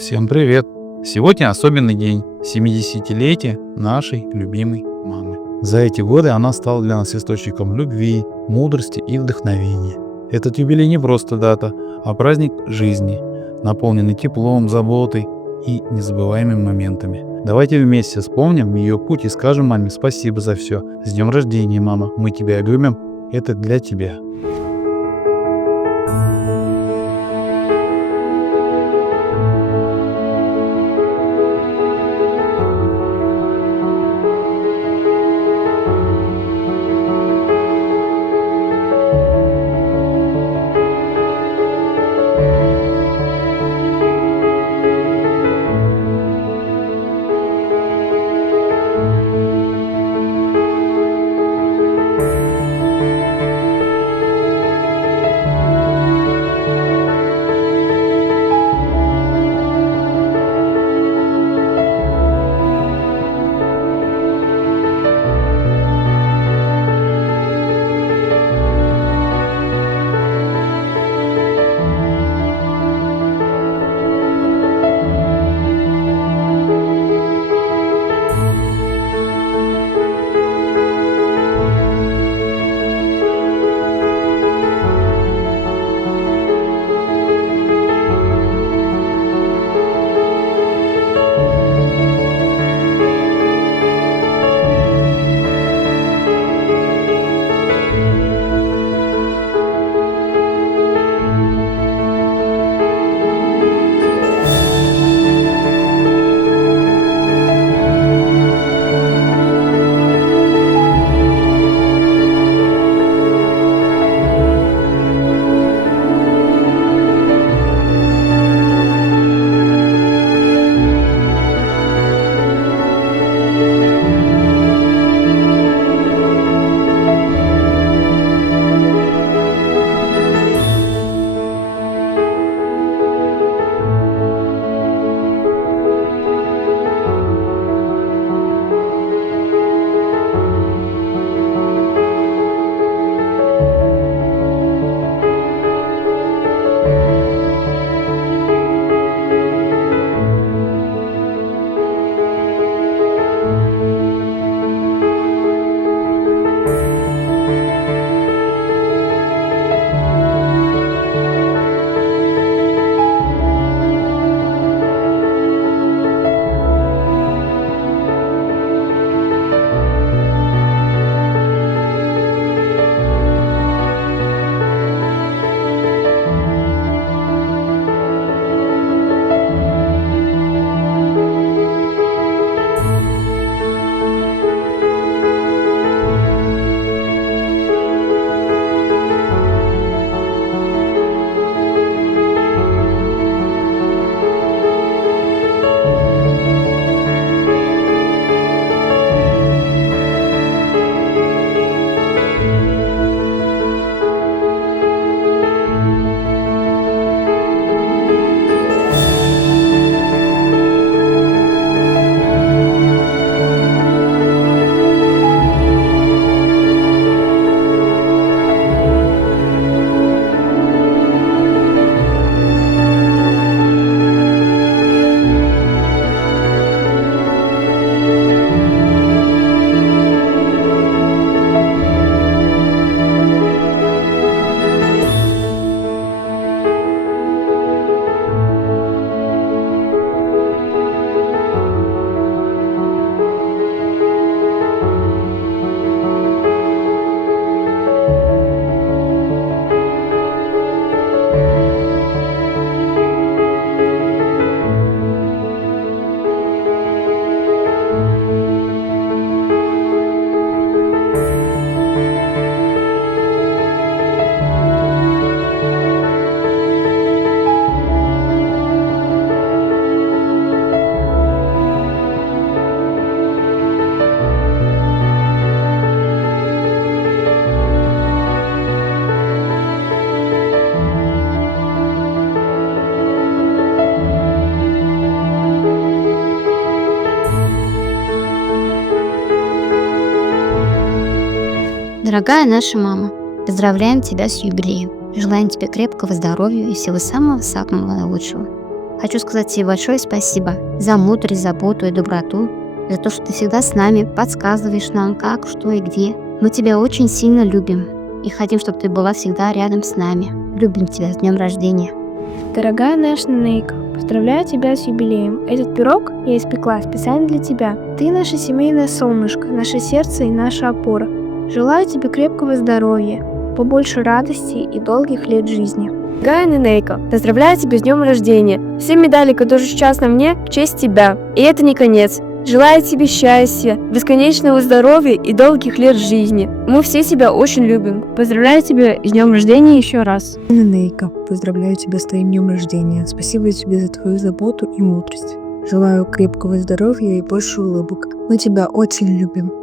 Всем привет! Сегодня особенный день, 70-летие нашей любимой мамы. За эти годы она стала для нас источником любви, мудрости и вдохновения. Этот юбилей не просто дата, а праздник жизни, наполненный теплом, заботой и незабываемыми моментами. Давайте вместе вспомним ее путь и скажем маме спасибо за все. С днем рождения, мама! Мы тебя любим, это для тебя. Дорогая наша мама, поздравляем тебя с юбилеем. Желаем тебе крепкого здоровья и всего самого-самого лучшего. Хочу сказать тебе большое спасибо за мудрость, заботу и доброту, за то, что ты всегда с нами, подсказываешь нам, как, что и где. Мы тебя очень сильно любим и хотим, чтобы ты была всегда рядом с нами. Любим тебя, с днем рождения. Дорогая наша Нейка, поздравляю тебя с юбилеем. Этот пирог я испекла специально для тебя. Ты наше семейное солнышко, наше сердце и наша опора. Желаю тебе крепкого здоровья, побольше радости и долгих лет жизни. Дорогая Нейка, поздравляю тебя с днем рождения. Все медали, которые сейчас на мне, в честь тебя. И это не конец. Желаю тебе счастья, бесконечного здоровья и долгих лет жизни. Мы все тебя очень любим. Поздравляю тебя с днем рождения еще раз. Нейка, поздравляю тебя с твоим днем рождения. Спасибо тебе за твою заботу и мудрость. Желаю крепкого здоровья и больше улыбок. Мы тебя очень любим.